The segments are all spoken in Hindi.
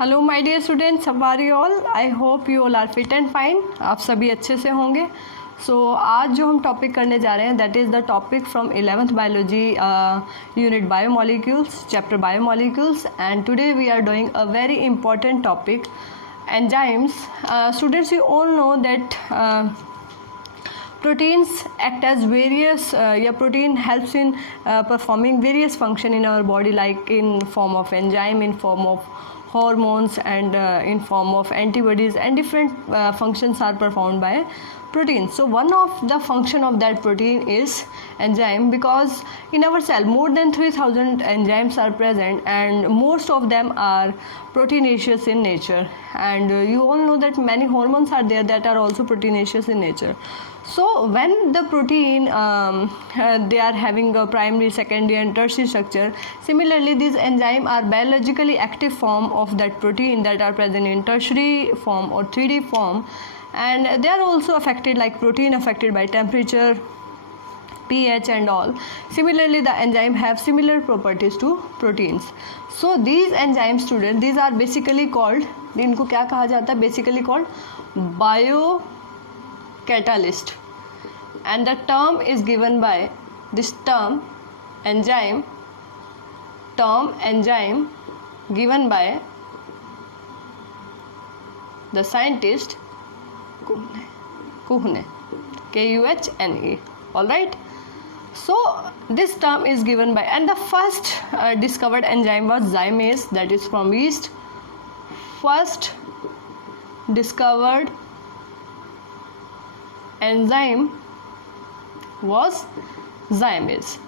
Hello my dear students, how are you all? I hope you all are fit and fine. आप सभी अच्छे से होंगे. आज जो हम टॉपिक करने जा रहे हैं that is the topic from 11th biology unit biomolecules, chapter biomolecules, and today we are doing a very important topic, enzymes. Students, you all know that proteins act as various protein helps in performing various function in our body, like in form of enzyme, in form of hormones, and in form of antibodies, and different functions are performed by protein. So one of the function of that protein is enzyme, because in our cell more than 3000 enzymes are present, and most of them are proteinaceous in nature, and you all know that many hormones are there that are also proteinaceous in nature. So when the protein they are having a primary, secondary and tertiary structure, similarly these enzymes are biologically active form of that protein that are present in tertiary form or 3D form, and they are also affected, like protein affected by temperature, pH and all. Similarly the enzyme have similar properties to proteins. So these enzymes, students, these are basically called, इनको क्या कहा जाता है? Basically called biocatalyst, and the term is given by this term enzyme given by the scientist Kuhne, Kuhne. All right. So this term is given by, and the first discovered enzyme was zymase, that is from yeast. First discovered enzyme was zymase.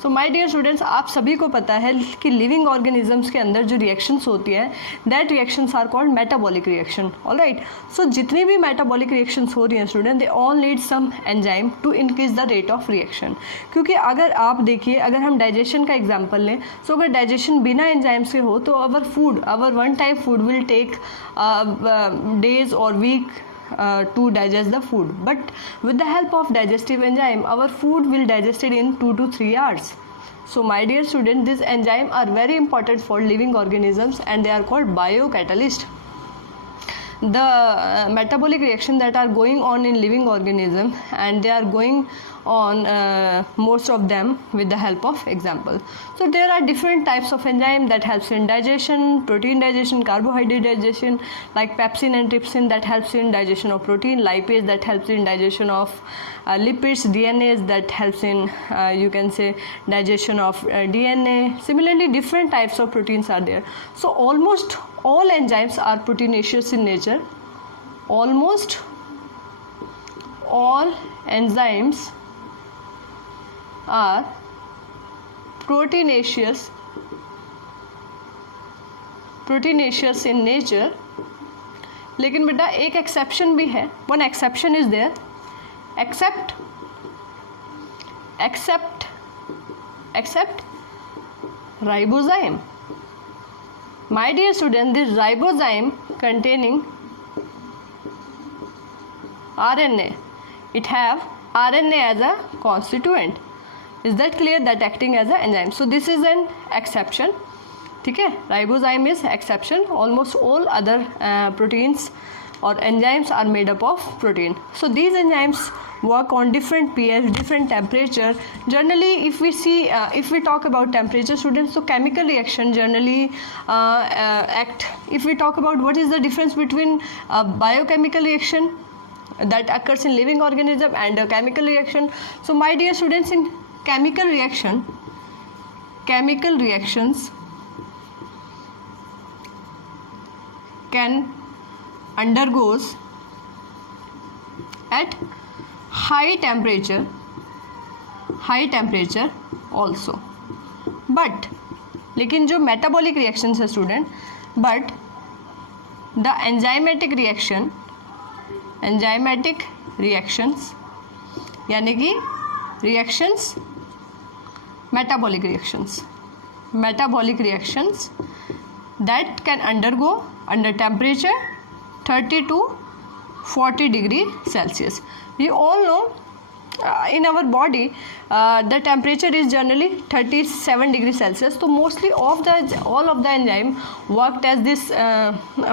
So my dear students, आप सभी को पता है कि लिविंग ऑर्गेनिजम्स के अंदर जो रिएक्शंस होती है that reactions are called metabolic reaction. Alright. So जितनी भी मेटाबॉलिक रिएक्शंस हो रही हैं student, they all need some enzyme to increase the rate of reaction. क्योंकि अगर आप देखिए, अगर हम डाइजेशन का एग्जांपल लें, सो अगर डाइजेशन बिना एंजाइम से हो तो our one time food will take days और week to digest the food, but with the help of digestive enzyme our food will digested in 2 to 3 hours. So my dear student, these enzymes are very important for living organisms, and they are called biocatalyst. The metabolic reaction that are going on in living organism, and they are going on most of them with the help of example. So there are different types of enzyme that helps in digestion, protein digestion, carbohydrate digestion, like pepsin and trypsin that helps in digestion of protein, lipase that helps in digestion of lipids, DNAs that helps in you can say digestion of DNA. Similarly different types of proteins are there. So almost all enzymes are proteinaceous in nature. Almost all enzymes are proteinaceous in nature. लेकिन बेटा एक एक्सेप्शन भी है. One exception is there. except ribozyme. My dear student, this ribozyme containing RNA, it have RNA as a constituent. Is that clear? That acting as an enzyme. So this is an exception. ठीक है, ribozyme is exception. Almost all other proteins or enzymes are made up of protein. So these enzymes work on different pH, different temperature. Generally if we see if we talk about temperature, students, so chemical reaction generally act. If we talk about what is the difference between biochemical reaction that occurs in living organism and a chemical reaction, so my dear students, in chemical reactions can undergoes at high temperature also, but लेकिन जो metabolic reactions है student, but the enzymatic reactions यानी कि reactions, metabolic reactions that can undergo under temperature 30 to 40 degree Celsius. We all know in our body the temperature is generally 37 degrees Celsius. So mostly all of the enzyme worked as this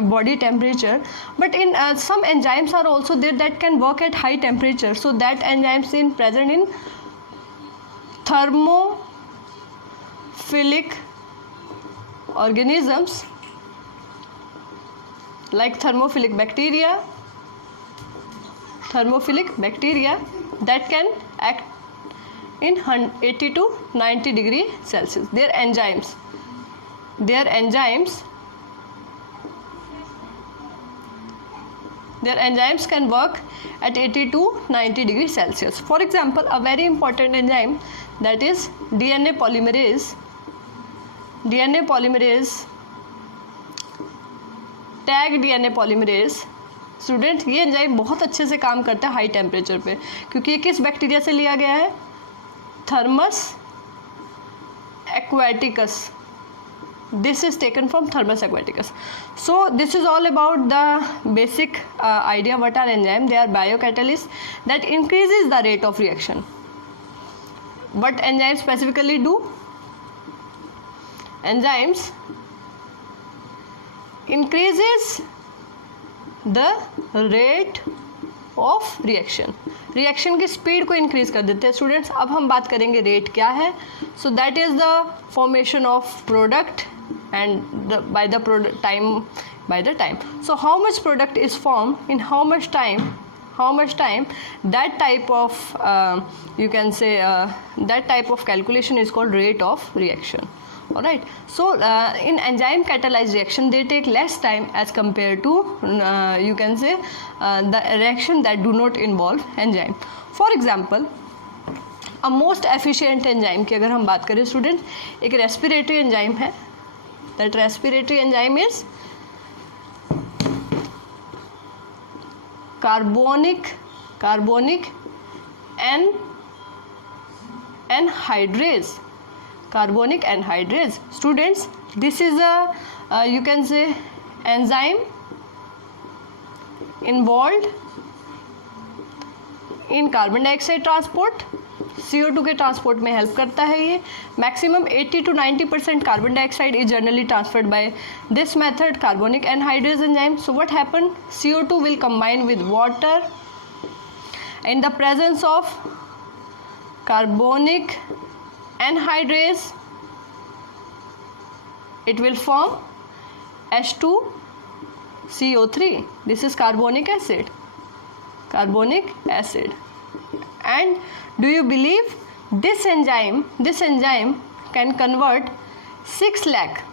body temperature, but in some enzymes are also there that can work at high temperature. So that enzymes in present in thermophilic organisms like thermophilic bacteria that can act in 80 to 90 degree Celsius. Their enzymes can work at 80 to 90 degree Celsius. For example, a very important enzyme, that is DNA polymerase, tag DNA polymerase. Student, ये एंजाइम बहुत अच्छे से काम करता है हाई टेम्परेचर पे, क्योंकि ये किस बैक्टीरिया से लिया गया है? Thermos aquaticus. This is taken from Thermus aquaticus. So this is all about the basic idea what are enzymes. They are biocatalysts that increases the rate of reaction. What enzymes specifically do? Enzymes increases the rate of reaction. Reaction की स्पीड को इंक्रीज कर देते हैं स्टूडेंट्स. अब हम बात करेंगे रेट क्या है. So that is the formation of product and by the time. So how much product is formed in how much time, that type of you can say that type of calculation is called rate of reaction. Alright, so in enzyme catalyzed reaction they take less time as compared to you can say the reaction that do not involve enzyme. For example, a most efficient enzyme की अगर हम बात करें स्टूडेंट, एक रेस्पिरेटरी एंजाइम है. That respiratory enzyme is carbonic anhydrase. Students, this is a you can say enzyme involved in carbon dioxide transport. CO2 के ट्रांसपोर्ट में हेल्प करता है ये. Maximum 80 to 90% carbon dioxide is generally transferred by this method, carbonic anhydrase enzyme. So what happen? CO2 will combine with water. In the presence of carbonic anhydrase it will form H2CO3. This is carbonic acid. And do you believe this enzyme can convert 6 lakh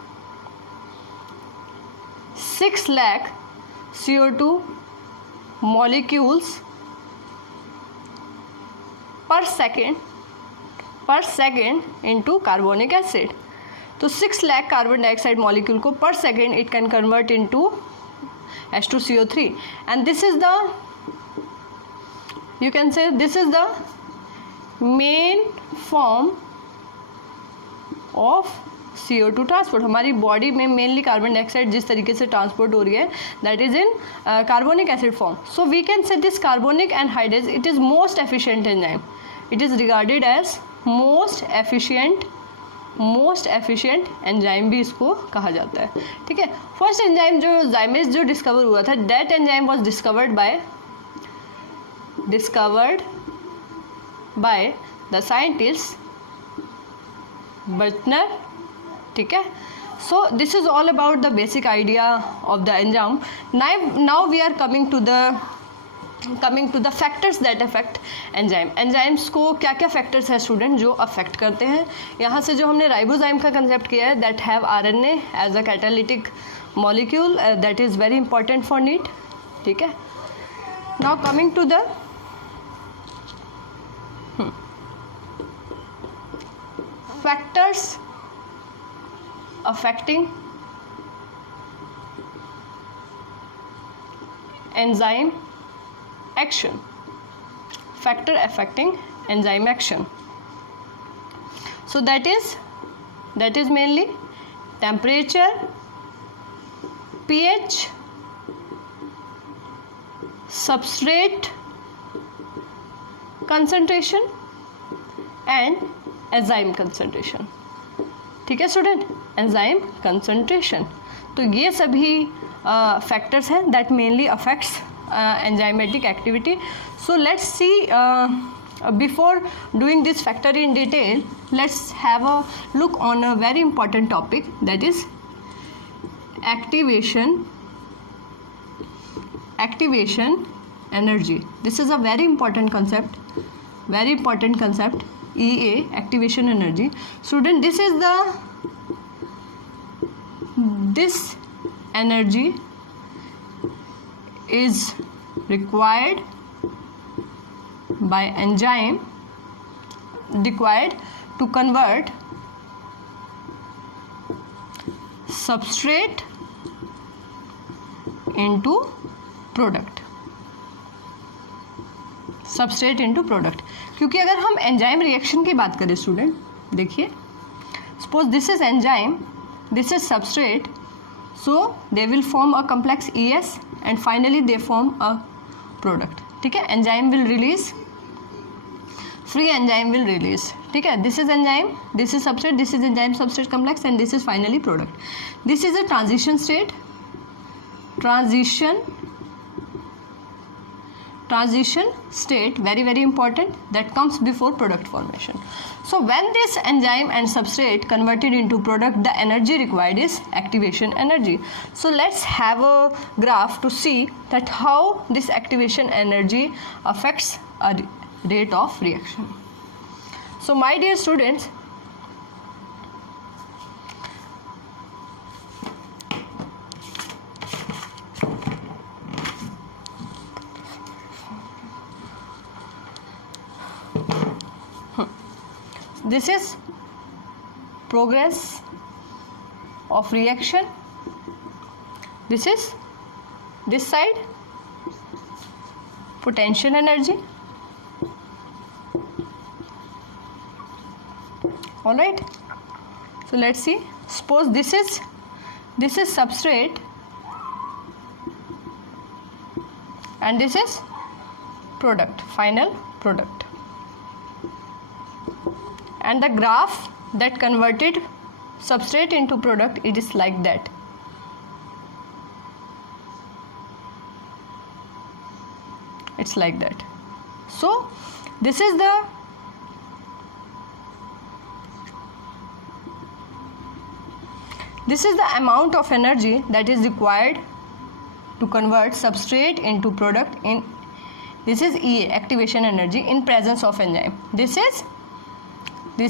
CO2 molecules per second into carbonic acid. तो 6 lakh कार्बन डाइऑक्साइड मॉलिक्यूल को पर second it can convert into H2CO3. And this is the you can say this is the main form of CO2 transport. हमारी बॉडी में मेनली कार्बन डाइऑक्साइड जिस तरीके से ट्रांसपोर्ट हो रही है that is in carbonic acid form. So we can say this carbonic anhydrase it is most efficient enzyme. It is regarded as most efficient enzyme भी इसको कहा जाता है. ठीक है. फर्स्ट एंजाइम जो जाइमेज जो डिस्कवर हुआ था, that enzyme was discovered by the scientist Buchner. ठीक है. So this is all about the basic idea of the enzyme. Now we are coming to the factors that affect enzyme. enzymes को क्या क्या factors है स्टूडेंट जो affect करते हैं. यहाँ से जो हमने राइबोजाइम का concept किया है, that have RNA as a catalytic molecule, that is very important for NEET. ठीक है. Now coming to the factors affecting enzyme action. Factor affecting enzyme action. So that is mainly temperature, pH, substrate concentration and enzyme concentration. ठीक है स्टूडेंट, एंजाइम कंसंट्रेशन। तो ये सभी फैक्टर्स हैं that mainly affects enzymatic activity. So let's see, before doing this factor in detail, let's have a look on a very important topic, that is activation energy. This is a very important concept, EA, activation energy. Student, this energy is required by enzyme, required to convert substrate into product. Substrate into product. क्योंकि अगर हम एंजाइम रिएक्शन की बात करें स्टूडेंट, देखिए, suppose this is enzyme, this is substrate, so they will form a complex ES and finally they form a product. ठीक है, enzyme will release, free enzyme will release. ठीक है, this is enzyme, this is substrate, this is enzyme substrate complex and this is finally product. This is a transition state, transition state, very important, that comes before product formation. So when this enzyme and substrate converted into product, the energy required is activation energy. So let's have a graph to see that how this activation energy affects a rate of reaction. So my dear students, this is progress of reaction, this is this side potential energy. All right, so let's see, suppose this is substrate and this is product, final product. And the graph that converted substrate into product, it is like that. It's like that. So this is the amount of energy that is required to convert substrate into product in, this is EA, activation energy, in presence of enzyme. This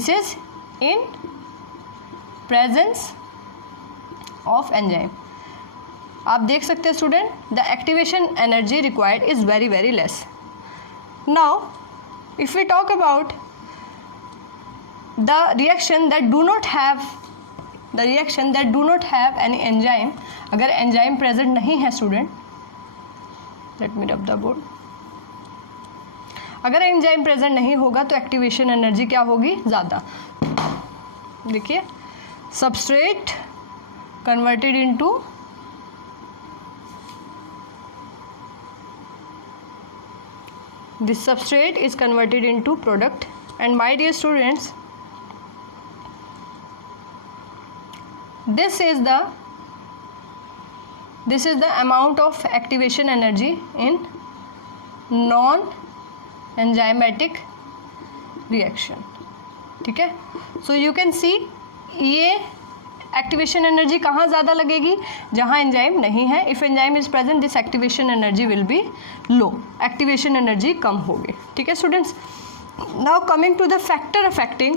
is in presence of enzyme. आप देख सकते हैं student, the activation energy required is very less. Now if we talk about the reaction that do not have any enzyme, अगर enzyme present नहीं है student, let me rub the board. अगर एंजाइम प्रेजेंट नहीं होगा तो एक्टिवेशन एनर्जी क्या होगी, ज़्यादा. देखिए, substrate converted into this substrate is converted into product. And my dear students, this is the amount of activation energy in non enzymatic reaction. ठीक है, सो यू कैन सी ये एक्टिवेशन एनर्जी कहाँ ज़्यादा लगेगी, जहाँ एंजाइम नहीं है. If enzyme is present, this activation energy will be low, activation energy कम होगी. ठीक है students, now coming to the factor affecting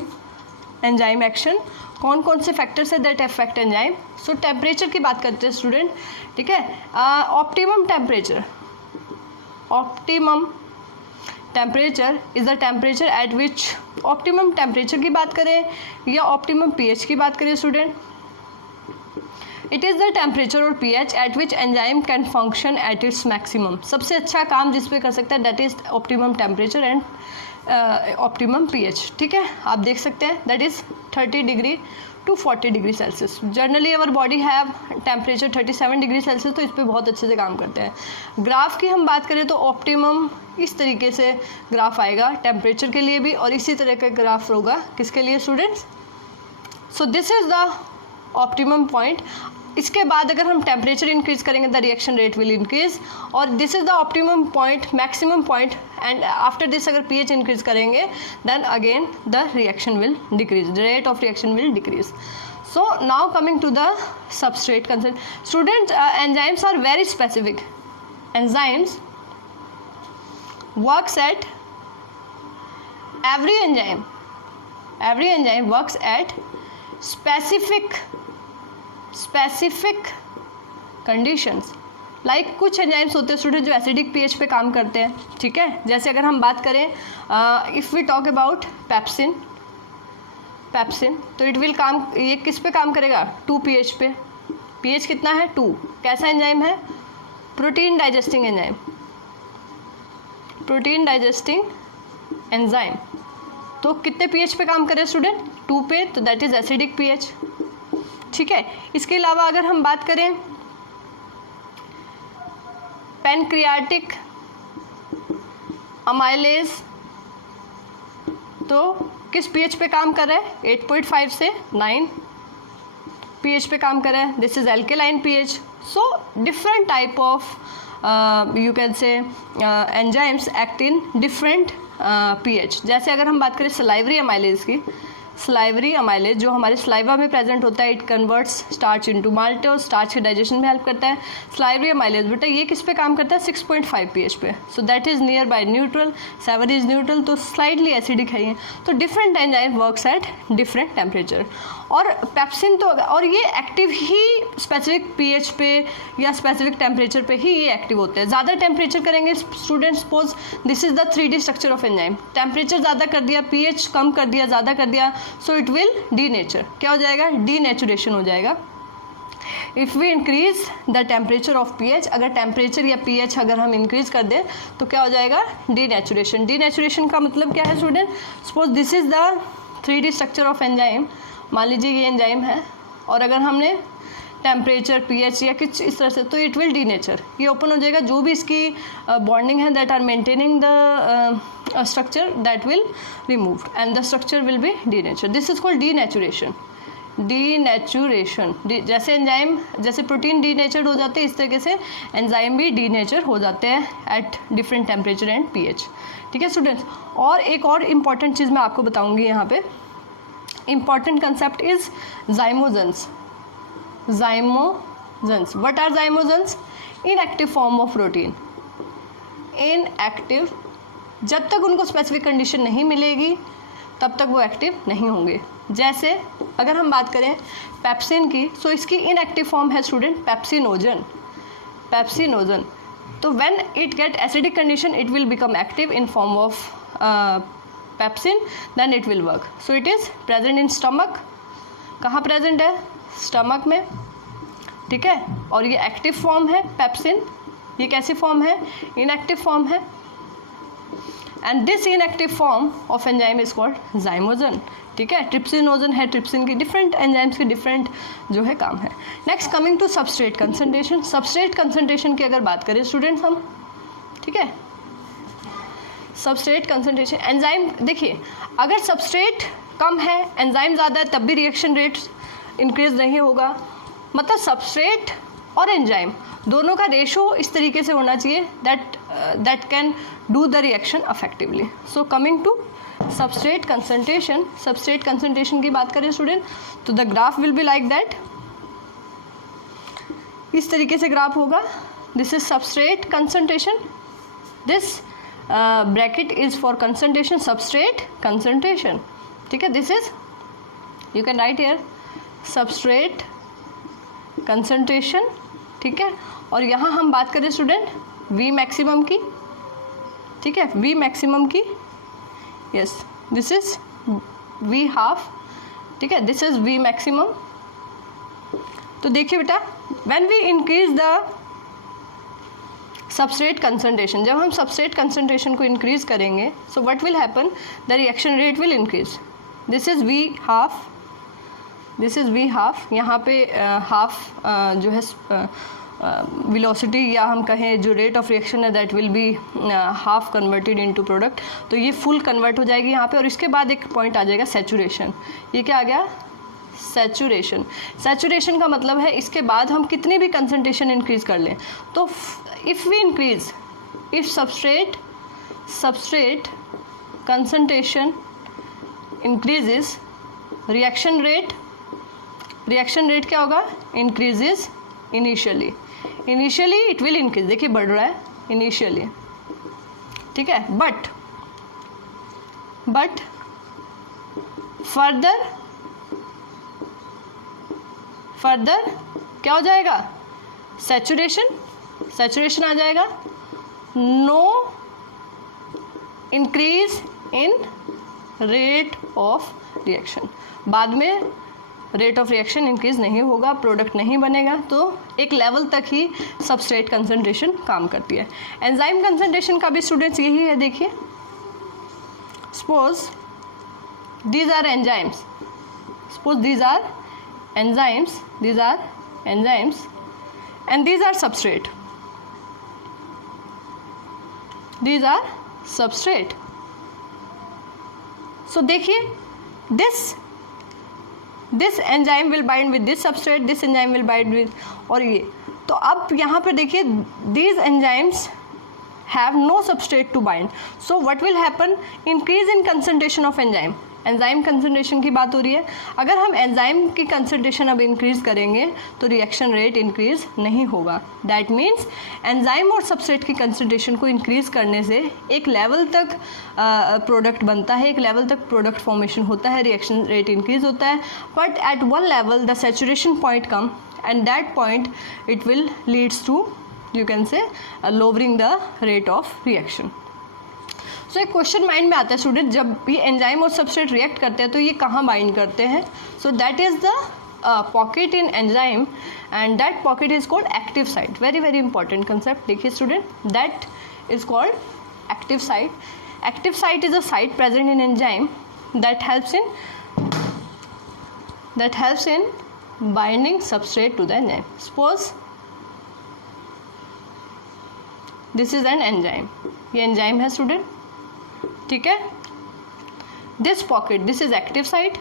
enzyme action. कौन कौन से फैक्टर्स है that affect enzyme. So temperature की बात करते हैं स्टूडेंट. ठीक है, optimum temperature is the temperature at which, optimum temperature की बात करें या ऑप्टिमम pH की बात करें student, it is the temperature और pH at which enzyme can function at its maximum. सबसे अच्छा काम जिस पे कर सकता है that is optimum temperature and optimum pH. ठीक है, आप देख सकते हैं that is 30 degree to 40 degree Celsius. Generally our body have temperature 37 degree Celsius, तो इस पर बहुत अच्छे से काम करते हैं. ग्राफ की हम बात करें तो ऑप्टिमम इस तरीके से ग्राफ आएगा टेम्परेचर के लिए भी, और इसी तरह का ग्राफ होगा किसके लिए students? So this is the optimum point. इसके बाद अगर हम टेम्परेचर इंक्रीज करेंगे the reaction rate will increase, और this is the optimum point, maximum point, and after this अगर pH इंक्रीज करेंगे then again the reaction will decrease, the rate of reaction will decrease. So now coming to the substrate concern, students, enzymes are very specific. Enzymes works at every enzyme works at specific conditions. Like कुछ एंजाइम्स होते हैं स्टूडेंट जो एसिडिक पीएच पे काम करते हैं, ठीक है. जैसे अगर हम बात करें if we talk about pepsin, तो इट विल काम, ये किस पे काम करेगा? 2 pH पे. pH कितना है? 2. कैसा एंजाइम है? Protein digesting enzyme. तो कितने pH पे काम करे स्टूडेंट? 2 पे. तो दैट इज एसिडिक pH, ठीक है. इसके अलावा अगर हम बात करें पैनक्रियाटिक अमाइलेज, तो किस pH पे काम कर रहा है? 8.5 से 9 pH पे काम कर रहा है. This is alkaline pH. So different type of you can से enzymes act in different pH. जैसे अगर हम बात करें सलाइवरी अमाइलेज की, सलाइवरी अमाइलेज जो हमारे सलाइवा में प्रेजेंट होता है, it converts starch into maltose, starch के डाइजेशन में हेल्प करता है. सलाइवरी अमाइलेज बेटा ये किस पे काम करता है? 6.5 pH पे. So that is near by neutral. 7 is neutral, तो स्लाइटली एसिडिक है ये. तो different enzyme works at different temperature. और पेप्सिन तो, और ये एक्टिव ही स्पेसिफिक pH पे या स्पेसिफिक टेम्परेचर पे ही ये एक्टिव होते हैं. ज़्यादा टेम्परेचर करेंगे student, suppose this is the 3D structure of enzyme. Temperature ज़्यादा कर दिया, pH कम कर दिया, ज़्यादा कर दिया, सो इट विल डीनेचर. क्या हो जाएगा? डीनेचुरेशन हो जाएगा. If we increase the temperature of pH, अगर टेम्परेचर या pH अगर हम इंक्रीज कर दें तो क्या हो जाएगा? डीनेचुरेशन. डीनेचुरेशन का मतलब क्या है student? Suppose this is the 3D structure of enzyme. मान लीजिए ये एंजाइम है, और अगर हमने टेम्परेचर pH या कुछ इस तरह से, तो इट विल डीनेचर. ये ओपन हो जाएगा. जो भी इसकी बॉन्डिंग है that are maintaining the structure that will removed and the structure will be denature. This is called denaturation. जैसे एंजाइम, जैसे प्रोटीन डीनेचर्ड हो जाते हैं, इस तरीके से एंजाइम भी डीनेचर हो जाते हैं at different temperature and pH. ठीक है स्टूडेंट्स. और एक और इम्पॉर्टेंट चीज़ मैं आपको बताऊंगी यहाँ पे. Important concept is zymogens. What are zymogens? Inactive form of protein. Inactive. जब तक उनको स्पेसिफिक कंडीशन नहीं मिलेगी तब तक वो एक्टिव नहीं होंगे. जैसे अगर हम बात करें पेप्सिन की, सो इसकी इनएक्टिव फॉर्म है स्टूडेंट पेप्सिनोजन. तो when it get acidic condition it will become active in form of pepsin, then it will work. So it is present in stomach. कहाँ प्रेजेंट है? स्टमक में, ठीक है. और ये एक्टिव फॉर्म है पेप्सिन. ये कैसी फॉर्म है? इनएक्टिव फॉर्म है. And this inactive form of enzyme is called zymogen. ठीक है. ट्रिप्सिनोजन है, ट्रिप्सिन की डिफरेंट एंजाइम्स की डिफरेंट जो है काम है. Next coming to substrate concentration. Substrate concentration की अगर बात करें स्टूडेंट्स हम, ठीक है, सबस्ट्रेट कंसंट्रेशन एंजाइम, देखिए अगर सबस्ट्रेट कम है एंजाइम ज़्यादा है तब भी रिएक्शन रेट इंक्रीज नहीं होगा. मतलब सबस्ट्रेट और एंजाइम दोनों का रेशो इस तरीके से होना चाहिए that can do the reaction effectively. So coming to substrate concentration की बात करें स्टूडेंट, तो the graph will be like that. इस तरीके से ग्राफ होगा. This is substrate concentration. This bracket is for concentration, substrate concentration. ठीक है. This is, you can write here substrate concentration. ठीक है. और यहाँ हम बात करें स्टूडेंट V मैक्सिमम की, ठीक है, V मैक्सिमम की. Yes, this is V half. ठीक है. This is V maximum. तो देखिए बेटा, when we increase the substrate concentration, जब हम सबस्ट्रेट कंसंट्रेशन को इंक्रीज करेंगे, so what will happen? The reaction rate will increase. This is V half. यहाँ पे हाफ जो है वेलोसिटी या हम कहें जो रेट ऑफ रिएक्शन है that will be half converted into product, तो ये फुल कन्वर्ट हो जाएगी यहाँ पे। और इसके बाद एक पॉइंट आ जाएगा सैचुरेशन। ये क्या आ गया? सैचुरेशन। सैचुरेशन का मतलब है इसके बाद हम कितनी भी कंसंट्रेशन इंक्रीज कर लें, तो if we increase, if substrate concentration increases, reaction rate क्या होगा? Increases initially it will increase, देखिए बढ़ रहा है इनिशियली, ठीक है। बट फर्दर क्या हो जाएगा? सैचुरेशन आ जाएगा। No increase in rate of reaction, बाद में रेट ऑफ रिएक्शन इंक्रीज नहीं होगा, प्रोडक्ट नहीं बनेगा, तो एक लेवल तक ही सबस्ट्रेट कंसंट्रेशन काम करती है। एंजाइम कंसंट्रेशन का भी स्टूडेंट्स यही है। देखिए, suppose these are enzymes, suppose these are enzymes and these are substrate, so देखिए this enzyme will bind with this substrate, this enzyme will bind with, और ये तो अब यहाँ पर देखिए these enzymes have no substrate to bind, so what will happen? Increase in concentration of enzyme, enzyme concentration की बात हो रही है। अगर हम एंजाइम की कंसंट्रेशन अब इंक्रीज करेंगे तो रिएक्शन रेट इंक्रीज नहीं होगा। दैट मीन्स एंजाइम और सबस्ट्रेट की कंसंट्रेशन को इंक्रीज करने से एक लेवल तक प्रोडक्ट बनता है, एक लेवल तक प्रोडक्ट फॉर्मेशन होता है, रिएक्शन रेट इंक्रीज होता है। But at one level the saturation point come and that point it will leads to, you can say, lowering the rate of reaction. So एक क्वेश्चन माइंड में आता है स्टूडेंट, जब ये एंजाइम और सबस्ट्रेट रिएक्ट करते हैं तो ये कहाँ बाइंड करते हैं? So that is the pocket in enzyme and that pocket is called active site. Very very important concept. देखिए student, that is called active site. Active site is a site present in enzyme that helps in binding substrate to the enzyme. Suppose this is an enzyme, ये एंजाइम है स्टूडेंट, ठीक है। This pocket, this is active site,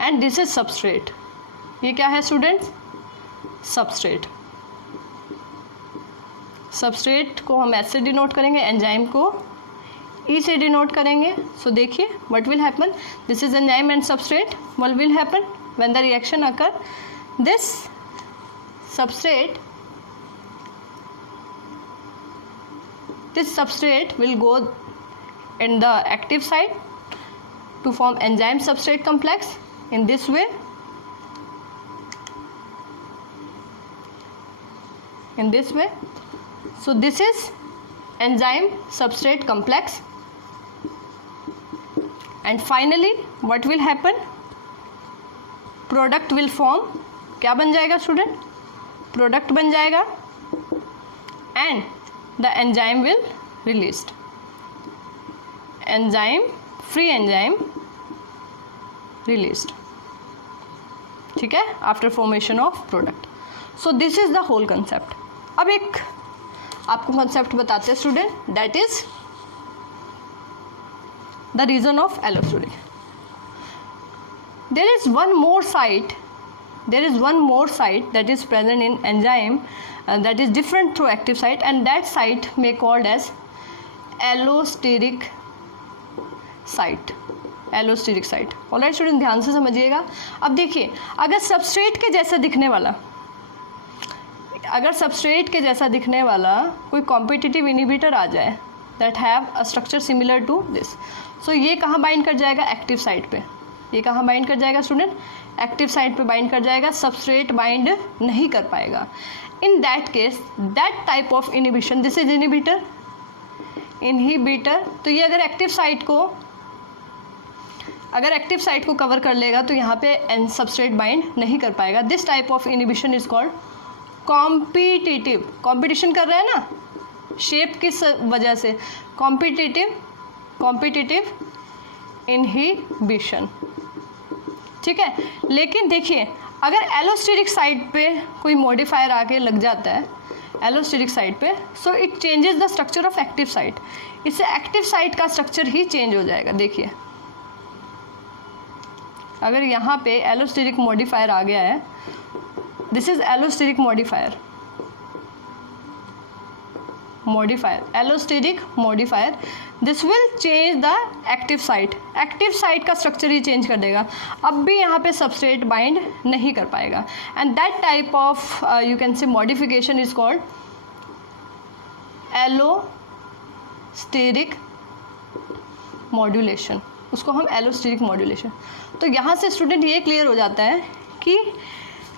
and this is substrate. ये क्या है स्टूडेंट्स? सबस्ट्रेट। सबस्ट्रेट को हम एस से डिनोट करेंगे, एंजाइम को ई से डिनोट करेंगे। सो देखिए what will happen, this is enzyme and substrate. What will happen when the reaction occur? This substrate will go in the active site to form enzyme substrate complex in this way, so this is enzyme substrate complex and finally what will happen? Product will form। क्या बन जाएगा स्टूडेंट? प्रोडक्ट बन जाएगा and the enzyme will released, free enzyme released, ठीक है, after formation of product। so this is the whole concept। अब एक आपको concept बताते हैं student, that is the reason of allosteric। there is one more site that is present in enzyme that is different through active site and that site may called as allosteric site। Alright student, ध्यान से समझिएगा। अब देखिए, अगर सबस्ट्रेट के जैसा दिखने वाला कोई कॉम्पिटिटिव इनहिबिटर आ जाए that have a structure similar to this, so ये कहाँ बाइंड कर जाएगा? एक्टिव साइट पे। ये कहाँ बाइंड कर जाएगा स्टूडेंट? एक्टिव साइट पे बाइंड कर जाएगा, सबस्ट्रेट बाइंड नहीं कर पाएगा। In that case that type of inhibition, this is inhibitor. तो ये अगर एक्टिव साइट को कवर कर लेगा तो यहाँ पे सबस्ट्रेट बाइंड नहीं कर पाएगा। This type of inhibition is called competitive. Competition कर रहा है ना शेप किस वजह से? Competitive inhibition. ठीक है। लेकिन देखिए अगर एलोस्टेरिक साइड पे कोई मॉडिफायर आके लग जाता है एलोस्टेरिक साइड पे, so it changes the structure of active site, इससे एक्टिव साइट का स्ट्रक्चर ही चेंज हो जाएगा। देखिए अगर यहाँ पे एलोस्टेरिक मॉडिफायर आ गया है, this is allosteric modifier, allosteric modifier, this will change the active site का स्ट्रक्चर ही चेंज कर देगा। अब भी यहाँ पे सबस्ट्रेट बाइंड नहीं कर पाएगा, and that type of you can से modification is called allosteric modulation, उसको हम एलोस्टेरिक मॉड्यूलेशन। तो यहाँ से स्टूडेंट ये क्लियर हो जाता है कि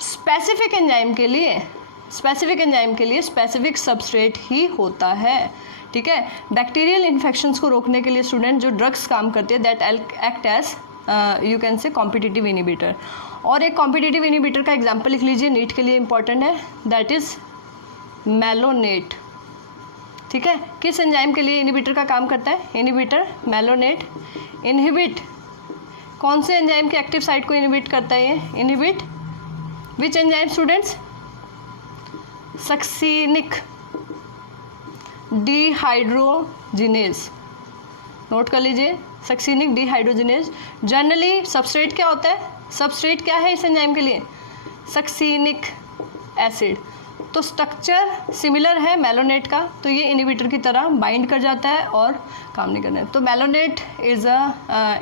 स्पेसिफिक एंजाइम के लिए स्पेसिफिक सबस्ट्रेट ही होता है, ठीक है। बैक्टीरियल इन्फेक्शंस को रोकने के लिए स्टूडेंट जो ड्रग्स काम करती है that act as you can say competitive inhibitor. और एक कॉम्पिटिटिव इनिबिटर का एग्जांपल लिख लीजिए, नीट के लिए इंपॉर्टेंट है, दैट इज मेलोनेट, ठीक है। किस एंजाइम के लिए इनिबिटर का काम करता है? इनिबिटर मेलोनेट इनहिबिट कौन से एंजाइम के एक्टिव साइट को इनहिबिट करता है? ये inhibit which enzyme students? Succinic dehydrogenase, note कर लीजिए, सक्सीनिक डिहाइड्रोजिनेज। जनरली सबस्ट्रेट क्या होता है? सबस्ट्रेट क्या है इस एंजाइम के लिए? Succinic acid. तो स्ट्रक्चर सिमिलर है मेलोनेट का, तो ये इनिबिटर की तरह बाइंड कर जाता है और काम नहीं करना है। तो malonate is a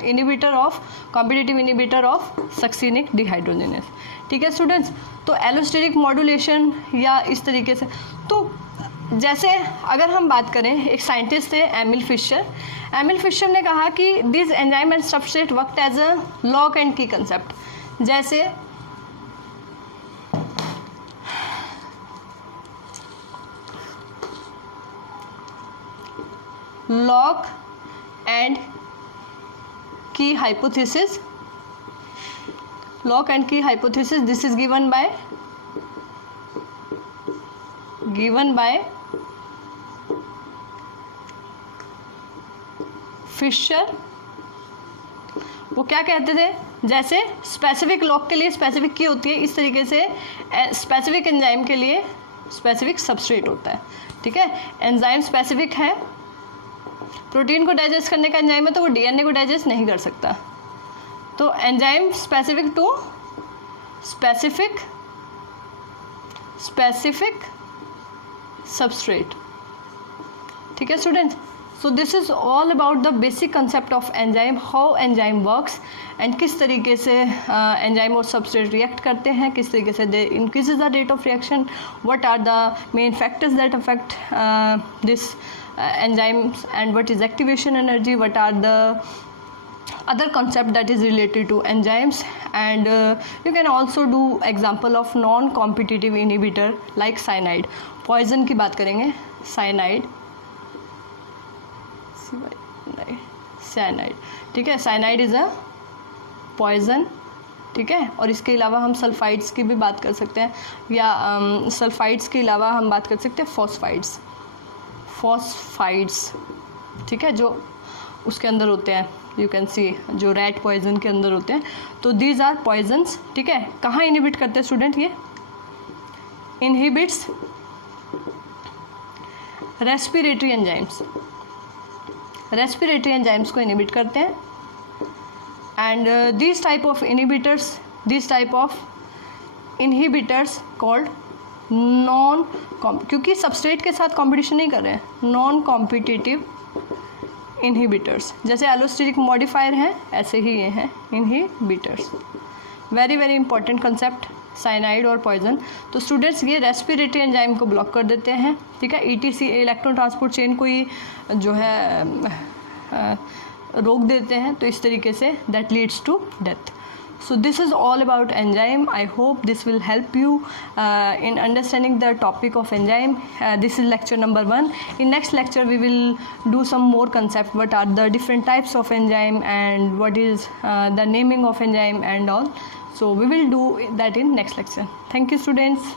inhibitor of competitive inhibitor of succinic dehydrogenase, ठीक है स्टूडेंट्स। तो एलोस्टेरिक मॉड्यूलेशन या इस तरीके से, तो जैसे अगर हम बात करें, एक साइंटिस्ट थे एमिल फिशर ने कहा कि this enzyme and substrate work as a lock and key concept. जैसे lock and key hypothesis, this is given by Fisher. वो क्या कहते थे? जैसे स्पेसिफिक लॉक के लिए स्पेसिफिक की होती है, इस तरीके से स्पेसिफिक एंजाइम के लिए स्पेसिफिक सबस्ट्रेट होता है, ठीक है। एंजाइम स्पेसिफिक है, प्रोटीन को डाइजेस्ट करने का एंजाइम है तो वो डीएनए को डाइजेस्ट नहीं कर सकता, तो enzyme specific to specific substrate, ठीक है students. So this is all about the basic concept of enzyme, how enzyme works and किस तरीके से एंजाइम और सबस्ट्रेट रिएक्ट करते हैं, किस तरीके से they increases the rate of reaction, what are the main factors that affect this enzymes and what is activation energy, what are the other concept that is related to enzymes, and you can also do example of non competitive inhibitor like cyanide. poison की बात करेंगे, cyanide, ठीक है। cyanide is a poison, ठीक है। और इसके अलावा हम सल्फाइड्स की भी बात कर सकते हैं, या सल्फाइड्स के अलावा हम बात कर सकते हैं फॉस्फाइड्स, ठीक है, जो उसके अंदर होते हैं, यू कैन सी जो रैट पॉइजन के अंदर होते हैं। तो दीज आर पॉइजन्स, ठीक है। कहाँ इनहिबिट करते हैं स्टूडेंट? ये इनहिबिट्स रेस्पिरेटरी एंजाइम्स को इनहिबिट करते हैं, and this type of inhibitors called क्योंकि सबस्ट्रेट के साथ कंपटीशन नहीं कर रहे हैं, नॉन कॉम्पिटिटिव इनहिबिटर्स। जैसे एलोस्टेरिक मॉडिफायर हैं, ऐसे ही ये हैं inhibitors. Very very important concept, cyanide और पॉइजन। तो स्टूडेंट्स ये रेस्पिरेटरी एंजाइम को ब्लॉक कर देते हैं, ठीक है। ईटीसी इलेक्ट्रॉन ट्रांसपोर्ट चेन को ही जो है रोक देते हैं, तो इस तरीके से that leads to death. So this is all about enzyme. I hope this will help you in understanding the topic of enzyme. This is lecture number 1. In next lecture we will do some more concept, what are the different types of enzyme and what is the naming of enzyme and all. So we will do that in next lecture. Thank you students.